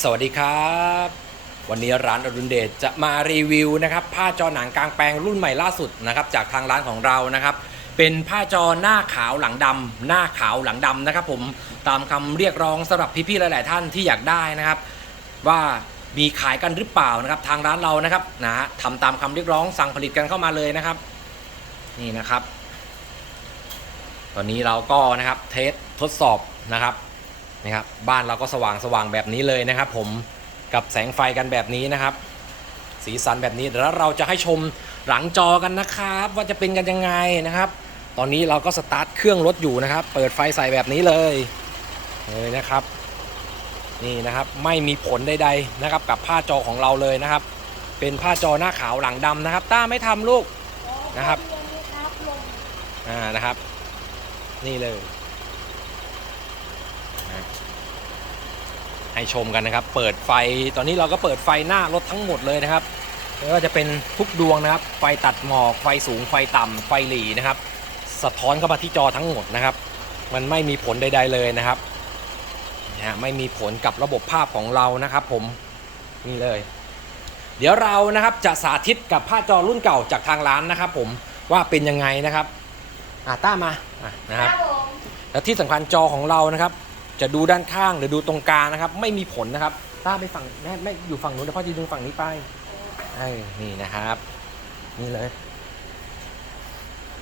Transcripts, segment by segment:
สวัสดีครับ วันนี้ร้านอรุณเดชจะมารีวิวนะครับผ้าจอหนังกลางแปลงรุ่นใหม่ล่าสุดนะครับจากทางร้านของเรานะครับ เป็นผ้าจอหน้าขาวหลังดำหน้าขาวหลังดำนะครับ ผมตามคำเรียกร้องสำหรับพี่ๆหลาย ๆ ท่านที่อยากได้นะครับ ว่ามีขายกันหรือเปล่านะครับ ทางร้านเรานะครับนะฮะทำตามคำเรียกร้องสั่งผลิตกันเข้ามาเลยนะครับ นี่นะครับ ตอนนี้เราก็นะครับเทสทดสอบนะครับ นะครับบ้านเราก็สว่างสว่างแบบนี้เลยนะครับ ผมกับแสงไฟกันแบบนี้นะครับ สีสันแบบนี้เดี๋ยวเราจะให้ชมหลังจอกันนะครับ ว่าจะเป็นกันยังไงนะครับ ตอนนี้เราก็สตาร์ทเครื่องรถอยู่นะครับ เปิดไฟใส่แบบนี้เลยเลยนะครับ นี่นะครับไม่มีผลใดๆนะครับ กับผ้าจอของเราเลยนะครับ เป็นผ้าจอหน้าขาวหลังดำนะครับต้าไม่ทำลูกนะครับอ่านะครับ นี่เลยนะ ให้ชมกันนะครับ เปิดไฟตอนนี้เราก็เปิดไฟหน้ารถทั้งหมดเลยนะครับไม่ว่าจะเป็นทุกดวงนะครับ ไฟตัดหมอกไฟสูงไฟต่ำไฟหลีนะครับ สะท้อนเข้ามาที่จอทั้งหมดนะครับ มันไม่มีผลใด ๆเลยนะครับนะฮะไม่มีผลกับระบบภาพของเรานะครับผมนี่เลย เดี๋ยวเรานะครับจะสาธิตกับผ้าจอรุ่นเก่าจากทางร้านนะครับ ผมว่าเป็นยังไงนะครับอ่าต้ามาอะนะครับและที่สำคัญจอของเรานะครับ จะดูด้านข้างหรือดูตรงกลางนะครับ ไม่มีผลนะครับต้าไปฝั่งแม่ไม่อยู่ฝั่งนู้นแต่พ่อจะดูฝั่งนี้ไปไอ้นี่นะครับ นี่เลย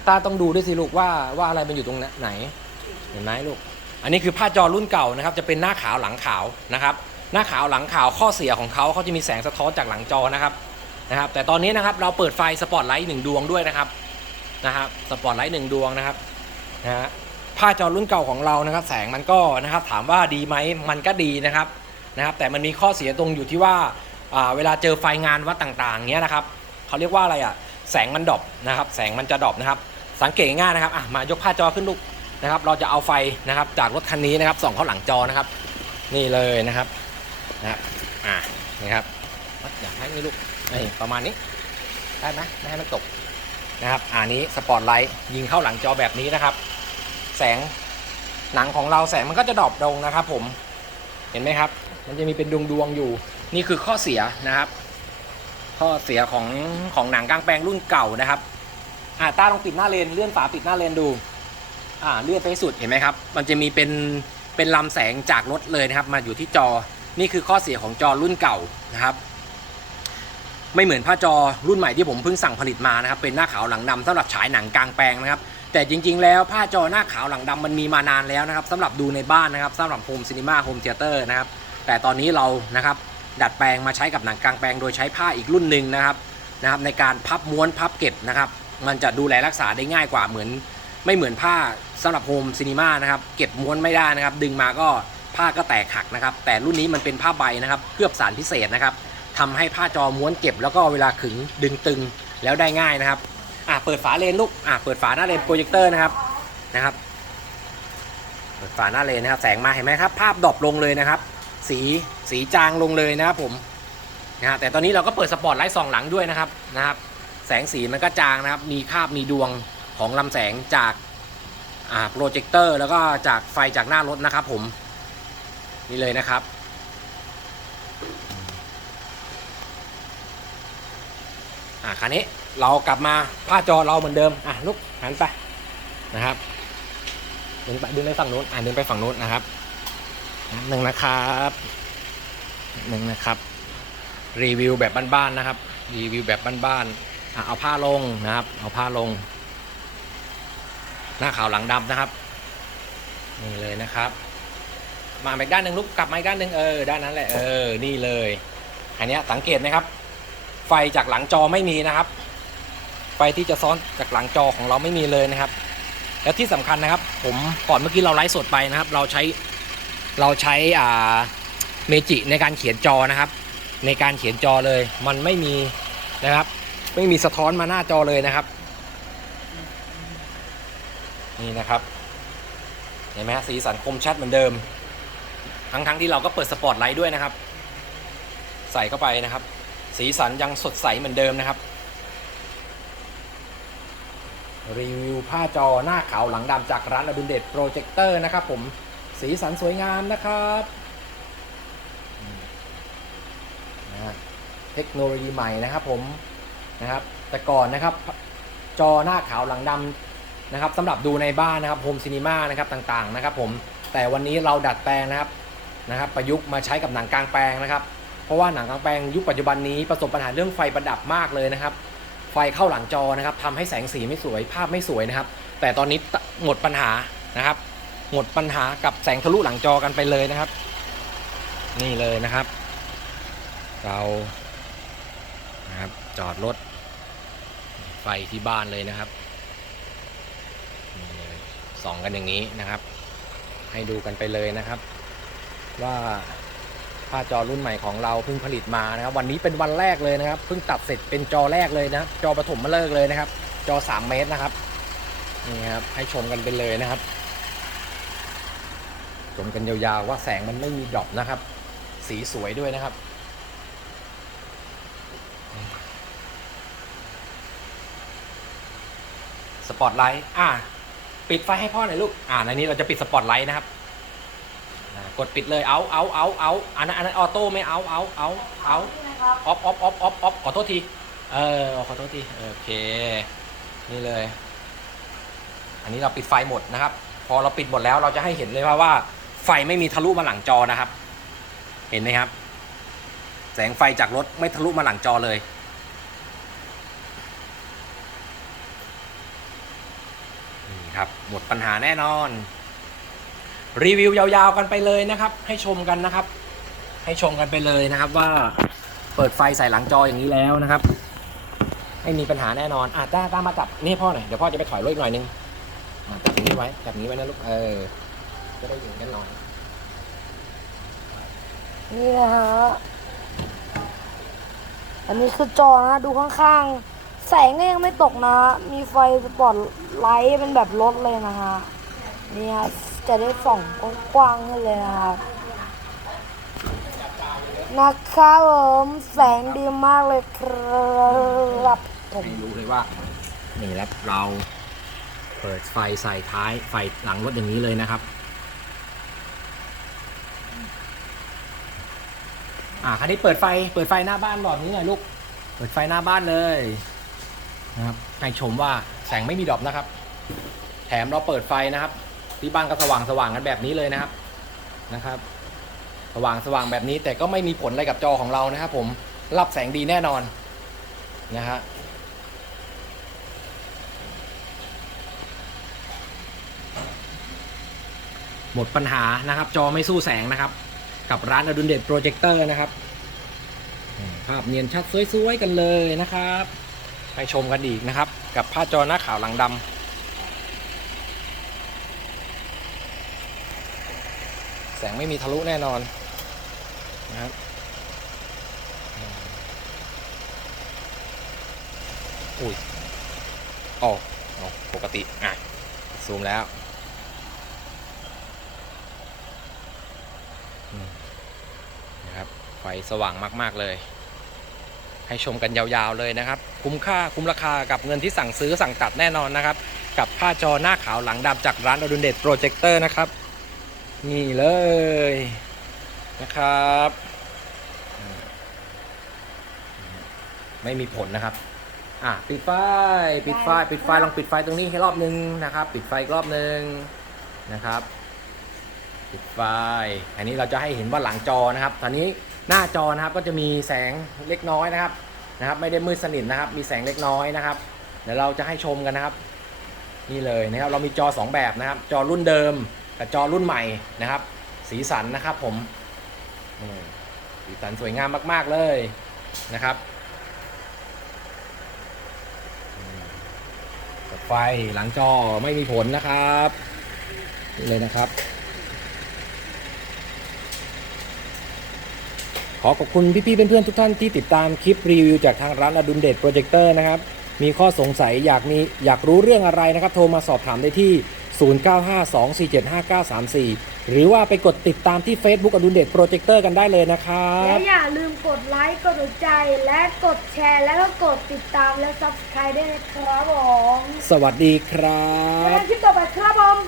ตาต้องดูด้วยสิลูกว่าว่าอะไรมันอยู่ตรงไหน เห็นไหมลูก อันนี้คือผ้าจอรุ่นเก่านะครับ จะเป็นหน้าขาวหลังขาวนะครับ หน้าขาวหลังขาวข้อเสียของเขาเขาจะมีแสงสะท้อนจากหลังจอนะครับนะครับ แต่ตอนนี้นะครับเราเปิดไฟสปอตไลท์หนึ่งดวงด้วยนะครับนะครับสปอตไลท์หนึ่งดวงนะครับนะฮะ ผ้าจอรุ่นเก่าของเรานะครับ แสงมันก็นะครับ ถามว่าดีไหมมันก็ดีนะครับนะครับ แต่มันมีข้อเสียตรงอยู่ที่ว่าอ่าเวลาเจอไฟงานวัดต่างๆเงี้ยนะครับเขาเรียกว่าอะไรอะแสงมันดอปนะครับ แสงมันจะดอปนะครับ สังเกตง่ายนะครับอะมายกผ้าจอขึ้นลูกนะครับ เราจะเอาไฟนะครับ จากรถคันนี้นะครับส่องเข้าหลังจอนะครับ นี่เลยนะครับนะครับอ่านี่ครับอยากให้นี่ลูกนี่ประมาณนี้ได้ไหมไม่ให้มันตกนะครับอ่านี้สปอตไลท์ยิงเข้าหลังจอแบบนี้นะครับ แสงหนังของเราแสงมันก็จะดรอปลงนะครับ ผมเห็นไหมครับ มันจะมีเป็นดวงดวงอยู่ นี่คือข้อเสียนะครับ ข้อเสียของของหนังกลางแปลงรุ่นเก่านะครับอ่าต้าลองปิดหน้าเลนเลื่อนฝาปิดหน้าเลนดู อ่าเลื่อนไปสุดเห็นไหมครับ มันจะมีเป็นเป็นลำแสงจากรถเลยนะครับ มาอยู่ที่จอนี่คือข้อเสียของจอรุ่นเก่านะครับ ไม่เหมือนผ้าจอรุ่นใหม่ที่ผมเพิ่งสั่งผลิตมานะครับ เป็นหน้าขาวหลังดำสำหรับฉายหนังกลางแปลงนะครับ แต่จริง ๆ แล้วผ้าจอหน้าขาวหลังดำมันมีมานานแล้วนะครับสำหรับดูในบ้านนะครับสำหรับโฮมซีนีมาโฮมเทเตอร์นะครับแต่ตอนนี้เรานะครับดัดแปลงมาใช้กับหนังกลางแปลงโดยใช้ผ้าอีกรุ่นหนึ่งนะครับนะครับในการพับม้วนพับเก็บนะครับมันจะดูแลรักษาได้ง่ายกว่าเหมือน ไม่เหมือนผ้าสำหรับโฮมซีนีมานะครับเก็บม้วนไม่ได้นะครับ ดึงมาก็ผ้าก็แตกหักนะครับ แต่รุ่นนี้มันเป็นผ้าใบนะครับเคลือบสารพิเศษนะครับทำให้ผ้าจอม้วนเก็บแล้วก็เวลาขึงดึงตึงแล้วได้ง่ายนะครับ อะเปิดฝาเลนลูกอะเปิดฝาหน้าเลนโปรเจคเตอร์นะครับนะครับ เปิดฝาหน้าเลนนะครับ แสงมาเห็นไหมครับ ภาพดรอปลงเลยนะครับ สีสีจางลงเลยนะครับผมนะฮะแต่ตอนนี้เราก็เปิดสปอตไลท์ส่องหลังด้วยนะครับนะครับ แสงสีมันก็จางนะครับ มีคาบมีดวงของลำแสงจากอ่าโปรเจคเตอร์แล้วก็จากไฟจากหน้ารถนะครับผมนี่เลยนะครับ อ่าคันนี้เรากลับมาผ้าจอเราเหมือนเดิมอะลุกหันไปนะครับเดินไปเดินไปฝั่งนู้นอ่าเดินไปฝั่งนู้นนะครับหนึ่งนะครับหนึ่งนะครับ รีวิวแบบบ้านๆนะครับ รีวิวแบบบ้านๆอะเอาผ้าลงนะครับ เอาผ้าลง หน้าขาวหลังดำนะครับนี่เลยนะครับ มาอีกด้านหนึ่งลุกกลับมาอีกด้านหนึ่งเออด้านนั้นแหละเออนี่เลยอันนี้สังเกตไหมครับ ไฟจากหลังจอไม่มีนะครับ ไฟที่จะซ้อนจากหลังจอของเราไม่มีเลยนะครับ และที่สำคัญนะครับ ผมก่อนเมื่อกี้เราไลฟ์สดไปนะครับ เราใช้เราใช้อ่าเมจิในการเขียนจอนะครับ ในการเขียนจอเลย มันไม่มีนะครับ ไม่มีสะท้อนมาหน้าจอเลยนะครับ นี่นะครับเห็นไหมฮะสีสันคมชัดเหมือนเดิม ทั้งทั้งๆที่เราก็เปิดสปอตไลท์ด้วยนะครับ ใส่เข้าไปนะครับ สีสันยังสดใสเหมือนเดิมนะครับ รีวิวผ้าจอหน้าขาวหลังดำจากร้านอดุลเดชโปรเจคเตอร์นะครับผมสีสันสวยงามนะครับเทคโนโลยีใหม่นะครับผมนะครับ แต่ก่อนนะครับจอหน้าขาวหลังดำนะครับสำหรับดูในบ้านนะครับโฮมซีนีมานะครับต่างๆนะครับผมแต่วันนี้เราดัดแปลงนะครับนะครับ ประยุกต์มาใช้กับหนังกลางแปลงนะครับ ราะว่าหนังกลางแปลงยุคปัจจุบันนี้ประสบปัญหาเรื่องไฟประดับมากเลยนะครับ ไฟเข้าหลังจอนะครับทำให้แสงสีไม่สวยภาพไม่สวยนะครับ แต่ตอนนี้หมดปัญหานะครับ หมดปัญหากับแสงทะลุหลังจอกันไปเลยนะครับ นี่เลยนะครับ เรานะครับจอดรถไฟที่บ้านเลยนะครับส่องกันอย่างนี้นะครับ ให้ดูกันไปเลยนะครับ ว่า ผ้าจอรุ่นใหม่ของเราเพิ่งผลิตมานะครับ วันนี้เป็นวันแรกเลยนะครับเพิ่งตัดเสร็จเป็นจอแรกเลยนะจอปฐมมาเลิกเลยนะครับ จอ 3 เมตรนะครับนี่ครับให้ชมกันไปเลยนะครับชมกันยาวๆว่าแสงมันไม่มีดรอปนะครับ สีสวยด้วยนะครับสปอตไลท์อ่า ปิดไฟให้พ่อหน่อยลูก อ่าในนี้เราจะปิดสปอตไลท์นะครับ กดปิดเลยเอาเอาเอาเอาอันนั้นอันนั้นออโต้ไม่เอาเอาเอาเอานะครับออฟออฟออฟออฟออฟขอโทษทีเออขอโทษทีโอเคนี่เลย อันนี้เราปิดไฟหมดนะครับ พอเราปิดหมดแล้วเราจะให้เห็นเลยว่าว่า ไฟไม่มีทะลุมาหลังจอนะครับ เห็นไหมครับ แสงไฟจากรถไม่ทะลุมาหลังจอเลยนี่ครับหมดปัญหาแน่นอน รีวิวยาวๆกันไปเลยนะครับ ให้ชมกันนะครับ ให้ชมกันไปเลยนะครับว่าเปิดไฟใส่หลังจออย่างนี้แล้วนะครับไม่มีปัญหาแน่นอนอะต้าต้ามาจับนี่พ่อหน่อยเดี๋ยวพ่อจะไปถอยรถอีกหน่อยนึงจับนี้ไว้จับนี้ไว้นะลูกเออจะได้อยู่แน่นอนนี่นะฮะอันนี้คือจอนะดูข้างๆ แสงก็ยังไม่ตกนะ มีไฟสปอตไลท์เป็นแบบรถเลยนะฮะนี่ฮะ จะได้ส่องกว้างๆขึ้นเลยครับนะครับผมแสงดีมากเลยครับผมให้รู้เลยว่า นี่แล้วเราเปิดไฟใส่ท้ายไฟหลังรถอย่างนี้เลยนะครับ อ่าคันนี้เปิดไฟเปิดไฟหน้าบ้านหลอดนี้หน่อยลูก เปิดไฟหน้าบ้านเลยนะครับให้ชมว่าแสงไม่มีดรอปนะครับ แถมเราเปิดไฟนะครับ ที่บ้านก็สว่างสว่างกันแบบนี้เลยนะครับนะครับ สว่างสว่างแบบนี้แต่ก็ไม่มีผลอะไรกับจอของเรานะครับ ผมรับแสงดีแน่นอนนะฮะหมดปัญหานะครับ จอไม่สู้แสงนะครับ กับร้านอดุลเดชโปรเจคเตอร์นะครับภาพเนียนชัดสวยๆกันเลยนะครับ ไปชมกันอีกนะครับ กับผ้าจอหน้าขาวหลังดำ แสงไม่มีทะลุแน่นอนนะครับอุ้ยอ๋ออ๋อปกติอะซูมแล้วนะครับไฟสว่างมากๆเลย ให้ชมกันยาวๆเลยนะครับ คุ้มค่าคุ้มราคากับเงินที่สั่งซื้อสั่งตัดแน่นอนนะครับ กับผ้าจอหน้าขาวหลังดำจากร้านอดุลเดชโปรเจคเตอร์นะครับ นี่เลยนะครับ ไม่มีผลนะครับ อะปิดไฟปิดไฟปิดไฟลองปิดไฟตรงนี้ให้รอบนึงนะครับ ปิดไฟอีกรอบนึงนะครับ ปิดไฟ อันนี้เราจะให้เห็นว่าหลังจอนะครับ ตอนนี้หน้าจอนะครับก็จะมีแสงเล็กน้อยนะครับนะครับ ไม่ได้มืดสนิทนะครับ มีแสงเล็กน้อยนะครับ เดี๋ยวเราจะให้ชมกันนะครับ นี่เลยนะครับ เรามีจอ 2 แบบนะครับ จอรุ่นเดิม กับจอรุ่นใหม่นะครับ สีสันนะครับผมสีสันสวยงามมาก ๆเลยนะครับไฟหลังจอไม่มีผลนะครับนี่เลยนะครับ ขอขอบคุณพี่ๆเพื่อนๆทุกท่านที่ติดตามคลิปรีวิวจากทางร้านอดุลเดชโปรเจคเตอร์นะครับ มีข้อสงสัยอยากมีอยากรู้เรื่องอะไรนะครับ โทรมาสอบถามได้ที่ 0952475934 หรือว่าไปกดติดตามที่ Facebook อดุลเดชโปรเจคเตอร์กันได้เลยนะครับและอย่าลืมกดไลค์กดหัวใจและกดแชร์ แล้วก็กดติดตามและ subscribe ด้วยนะครับผมสวัสดีครัแล้วบคลิปต่อไปครับผม